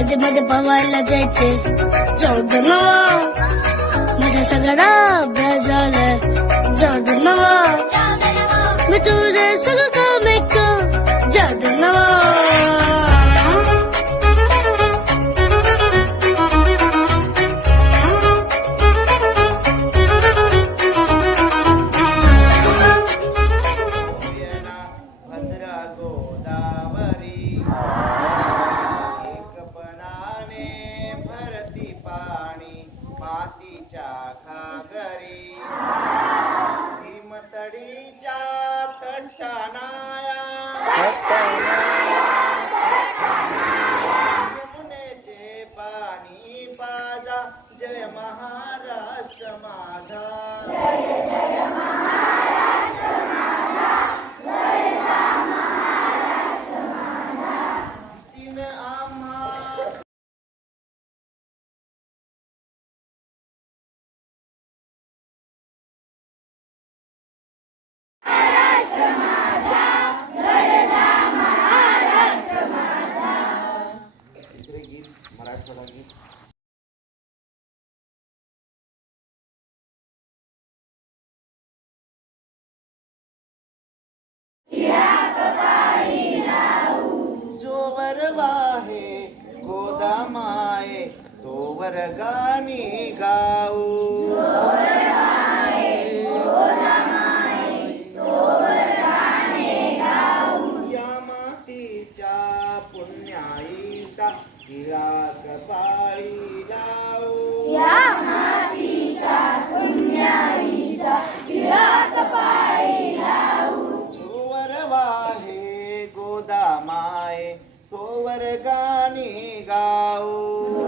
नदीमध्ये पवायला जायचे जाऊ दे नवा माझा सगळा अभ्यास झालाय जाऊ दे नवा मी तुझे सगळं काम ऐक जाऊ दे नवा मातीच्या घागरी भीमतडीच्या तटानाया यमुनेचे पाणी पाजा जय महाराष्ट्र माझा तीन आम्हा मराठवाडा गीत जोवर वाहे गोदामाये तोवर गाणी गाऊ या मातीच्या पुण्याईचा तिळा कपाळी लावू जोवर वाहे गोदामाये तोवर गाणी गाऊ